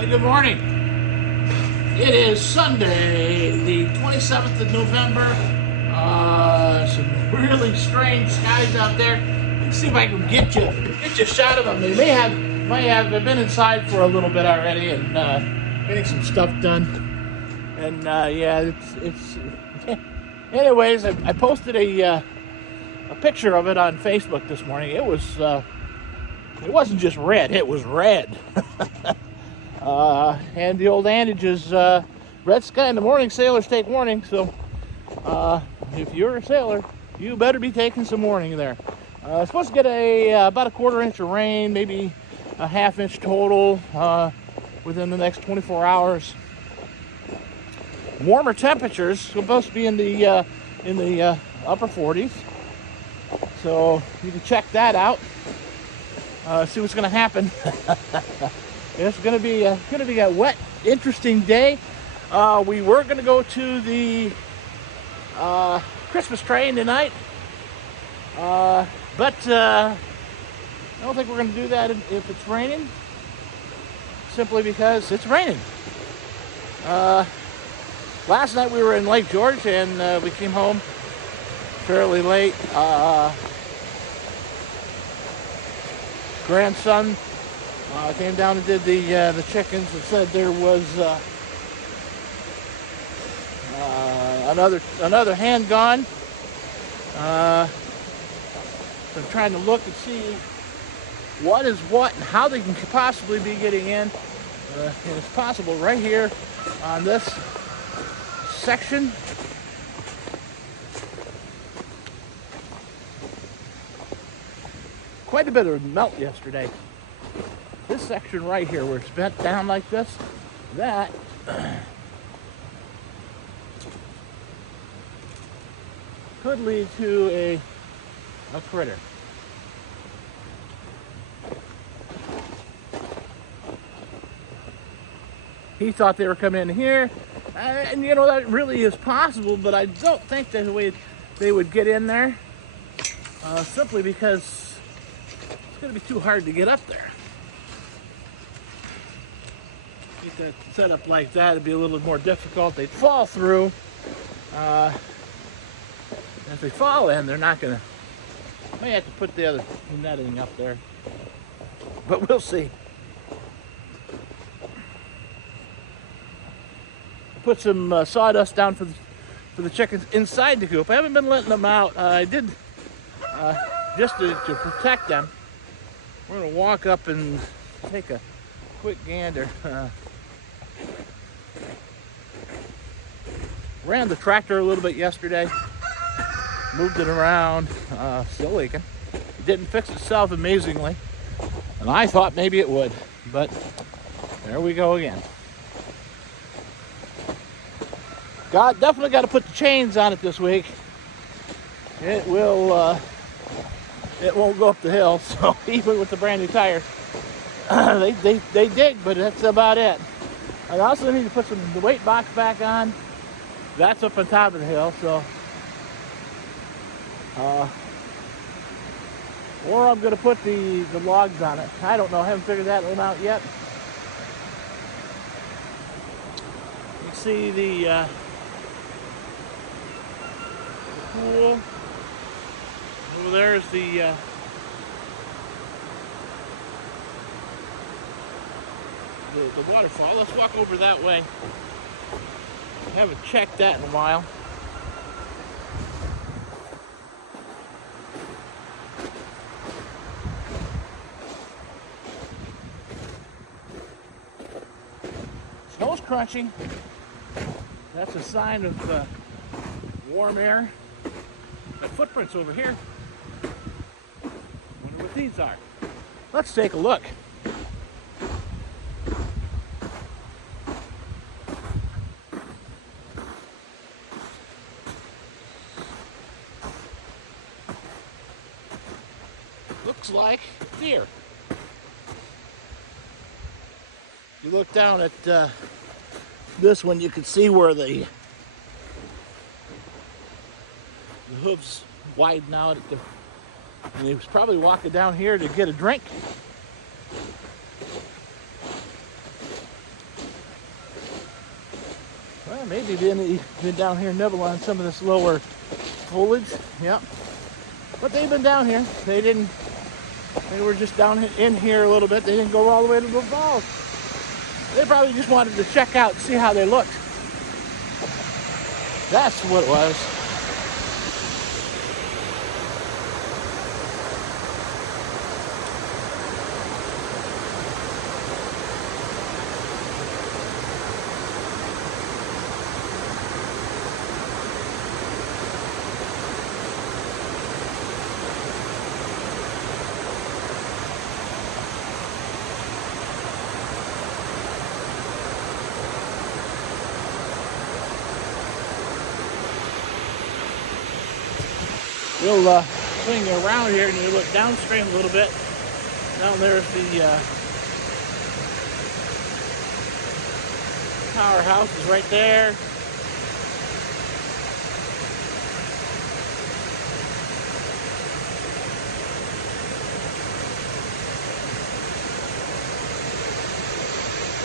Good morning. It is Sunday, the 27th of November. Some really strange skies out there. Let's see if I can get you a shot of them. They may have been inside for a little bit already and getting some stuff done. And yeah, it's. Anyways, I posted a picture of it on Facebook this morning. It wasn't just red; it was red. And the old adage is, red sky in the morning, sailors take warning. So, if you're a sailor, you better be taking some warning there. Supposed to get about a quarter inch of rain, maybe a half inch total, within the next 24 hours. Warmer temperatures, supposed to be in the upper 40s. So you can check that out. See what's going to happen. It's going to be a wet, interesting day. We were going to go to the Christmas train tonight, but I don't think we're going to do that if it's raining, simply because it's raining. Last night we were in Lake George and we came home fairly late. Grandson came down and did the chickens and said there was another hen gone. So I'm trying to look and see what is what and how they can possibly be getting in. And it's possible right here on this section. Quite a bit of melt yesterday. This section right here where it's bent down like this, that could lead to a critter. He thought they were coming in here, and you know that really is possible, but I don't think that's the way they would get in there, simply because it's going to be too hard to get up there. Get that set up like that, it'd be a little more difficult. They'd fall through. If they fall in, they're not going to. May have to put the other netting up there, but we'll see. Put some sawdust down for the chickens inside the coop. I haven't been letting them out. I did just to protect them. We're going to walk up and take a quick gander. Ran the tractor a little bit yesterday. Moved it around. Still leaking. It didn't fix itself amazingly. And I thought maybe it would. But there we go again. Definitely got to put the chains on it this week. It will. It won't go up the hill. So even with the brand new tires, they dig, but that's about it. I also need to put the weight box back on. That's up on top of the hill. So, or I'm going to put the logs on it. I don't know. I haven't figured that one out yet. You see the pool. Over there is the waterfall. Let's walk over that way. I haven't checked that in a while. Snow's crunching. That's a sign of warm air. Got footprints over here. Wonder what these are. Let's take a look. Looks like deer. You look down at this one, you can see where the hooves widen out at the, and he was probably walking down here to get a drink. Maybe been down here nibble on some of this lower foliage. Yep. But they've been down here. They were just down in here a little bit. They didn't go all the way to the falls. They probably just wanted to check out and see how they looked. That's what it was. We'll swing around here and you look downstream a little bit. Down there's the powerhouse is right there.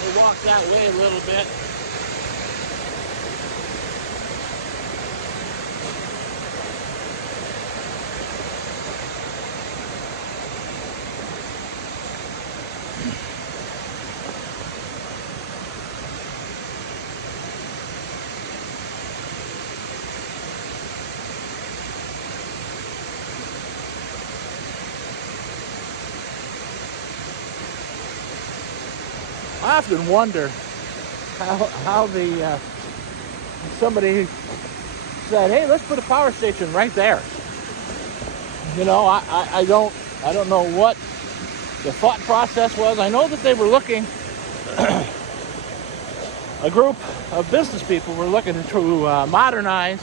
We'll walk that way a little bit. I often wonder how somebody said, "Hey, let's put a power station right there." You know, I don't know what the thought process was. I know that they were looking. A group of business people were looking to modernize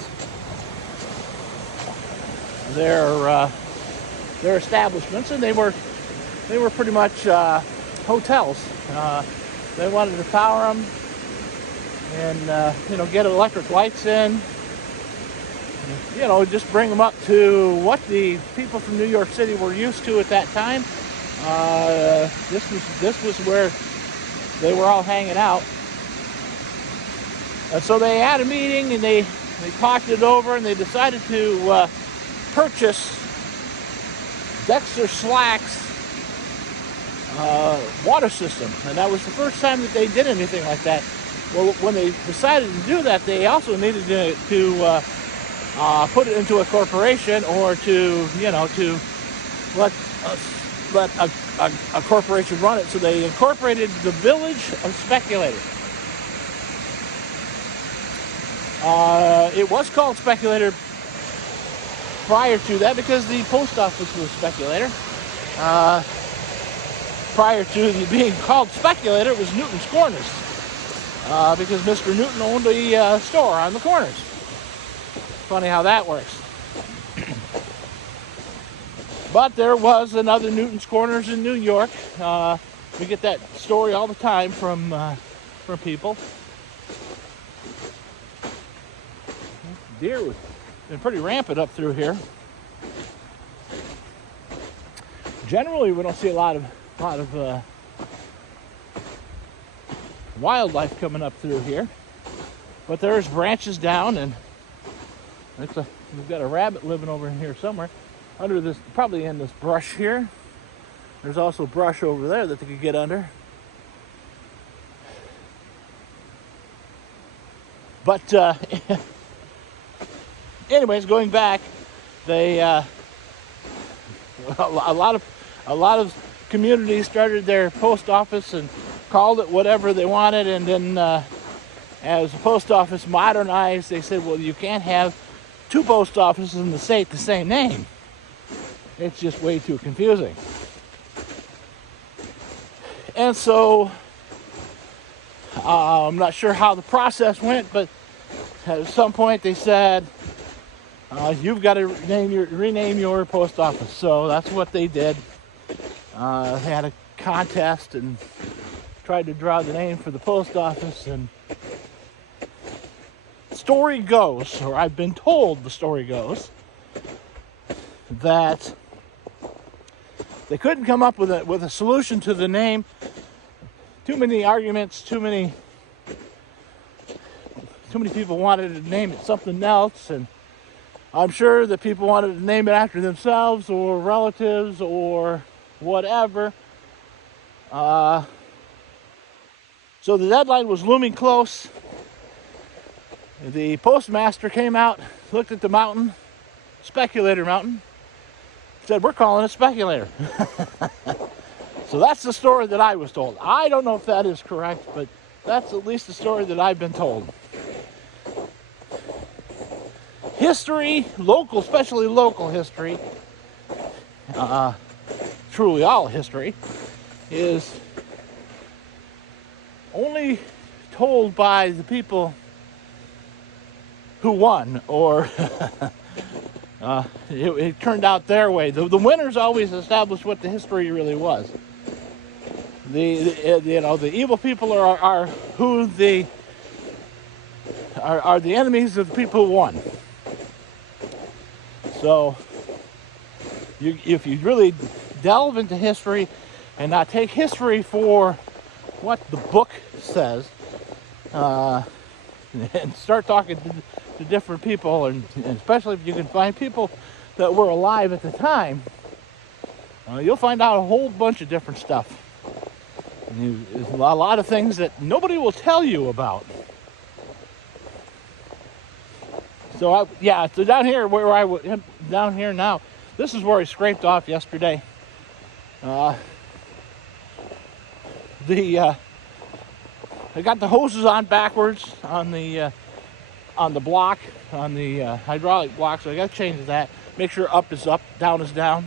their establishments, and they were pretty much hotels. They wanted to power them and get electric lights in. Just bring them up to what the people from New York City were used to at that time. This was where they were all hanging out. And so they had a meeting and they talked it over and they decided to purchase Dexter Slack's water system. And that was the first time that they did anything like that. Well, when they decided to do that, they also needed to put it into a corporation or to let a corporation run it. So they incorporated the Village of Speculator. It was called Speculator prior to that because the post office was Speculator. Prior to being called Speculator, it was Newton's Corners because Mr. Newton owned a store on the corners. Funny how that works. But there was another Newton's Corners in New York. We get that story all the time from people. Deer has been pretty rampant up through here. Generally, we don't see a lot of wildlife coming up through here, but there's branches down, and we've got a rabbit living over in here somewhere, under this, probably in this brush here. There's also brush over there that they could get under. But anyways, going back, they a lot of communities started their post office and called it whatever they wanted, and then as the post office modernized, they said, well, you can't have two post offices in the state the same name. It's just way too confusing. And so I'm not sure how the process went, but at some point they said, you've got to rename your post office. So that's what they did. They had a contest and tried to draw the name for the post office, and story goes, or I've been told the story goes, that they couldn't come up with a solution to the name. Too many arguments, too many too many people wanted to name it something else, and I'm sure that people wanted to name it after themselves or relatives or whatever. So the deadline was looming close. The postmaster came out, looked at the mountain, Speculator Mountain, said, "We're calling it Speculator." So that's the story that I was told. I don't know if that is correct, but that's at least the story that I've been told. History, local, especially local history, truly all history, is only told by the people who won, or it turned out their way. The winners always establish what the history really was. The evil people are who are the enemies of the people who won. So if you really delve into history and not take history for what the book says, and start talking to different people, and especially if you can find people that were alive at the time, you'll find out a whole bunch of different stuff. There's a lot of things that nobody will tell you about. So so down here where I was, down here now, this is where I scraped off yesterday. I got the hoses on backwards on the block, on the hydraulic block, so I got to change that. Make sure up is up, down is down.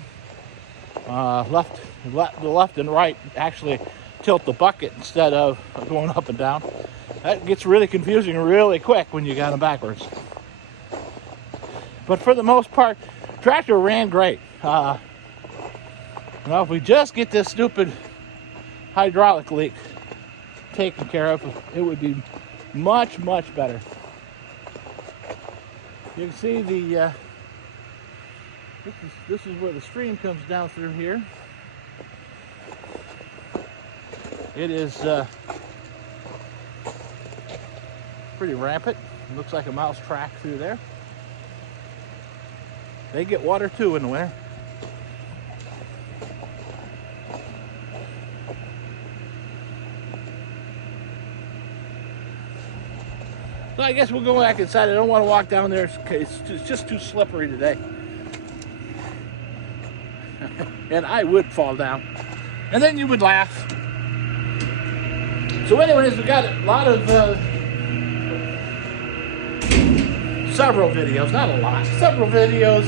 The left and right actually tilt the bucket instead of going up and down. That gets really confusing really quick when you got them backwards. But for the most part, tractor ran great. If we just get this stupid hydraulic leak taken care of, it would be much, much better. You can see this is where the stream comes down through here. It is pretty rampant. It looks like a mouse track through there. They get water too in the winter. So I guess we'll go back inside. I don't want to walk down there. It's just too slippery today. And I would fall down. And then you would laugh. So anyways, we got a lot of, several videos, not a lot, several videos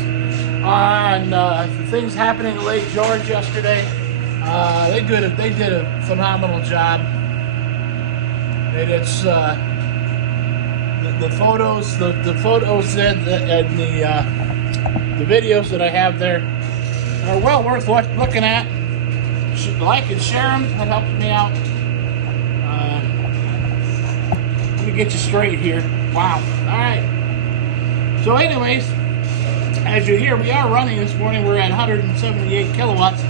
on things happening in Lake George yesterday. They did a phenomenal job. And it's, the photos and the videos that I have there are well worth looking at. Like and share them. That helps me out. Let me get you straight here. Wow. All right. So, anyways, as you hear, we are running this morning. We're at 178 kilowatts.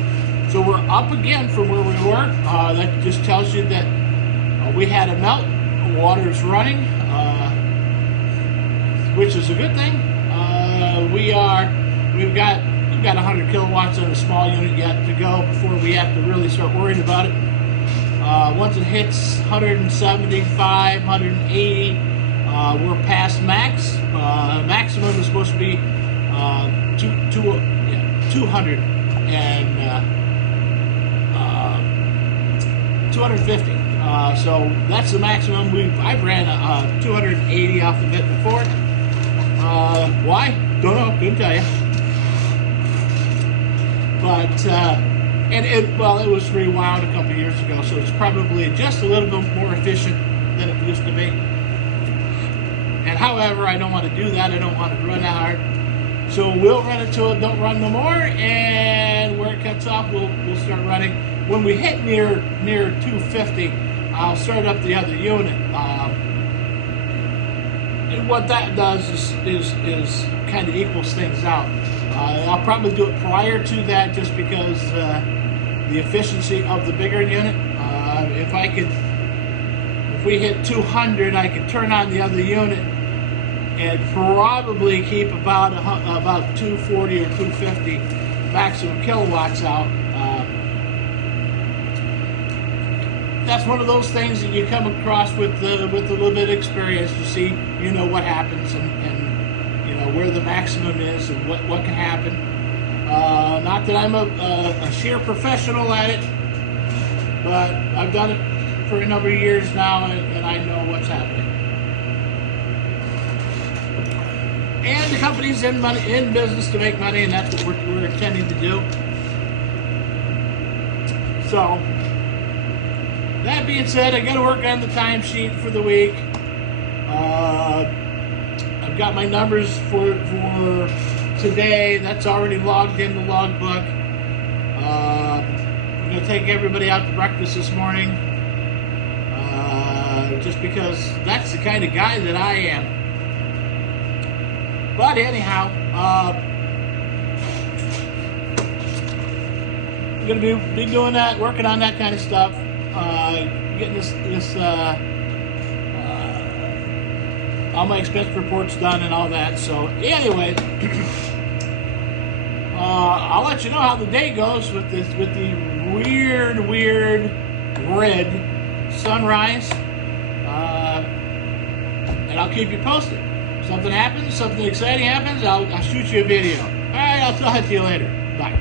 So we're up again from where we were. That just tells you that we had a melt. The water's running. Which is a good thing. We've got 100 kilowatts on a small unit yet to go before we have to really start worrying about it. Once it hits 175, 180, we're past max. Maximum is supposed to be 200 and 250. So that's the maximum. I've ran 280 off of it before. Why? Don't know. Couldn't tell you. But it was rewound a couple years ago, so it's probably just a little bit more efficient than it used to be. And however, I don't want to do that. I don't want to run hard. So we'll run it till it don't run no more, and where it cuts off, we'll start running. When we hit near 250, I'll start up the other unit. And what that does is kind of equals things out. I'll probably do it prior to that, just because the efficiency of the bigger unit. If we hit 200, I could turn on the other unit and probably keep about 240 or 250 maximum kilowatts out. That's one of those things that you come across with a little bit of experience. You see, you know what happens, and you know where the maximum is and what can happen. Not that I'm a sheer professional at it, but I've done it for a number of years now, and I know what's happening. And the company's in business to make money, and that's what we're intending to do. So, that being said, I got to work on the timesheet for the week. I've got my numbers for today. That's already logged in the logbook. I'm going to take everybody out to breakfast this morning, just because that's the kind of guy that I am. But anyhow, I'm going to be doing that, working on that kind of stuff. Getting this all my expense reports done and all that. So anyway, I'll let you know how the day goes with the weird red sunrise, and I'll keep you posted. Something happens, something exciting happens, I'll shoot you a video. All right, I'll talk to you later. Bye.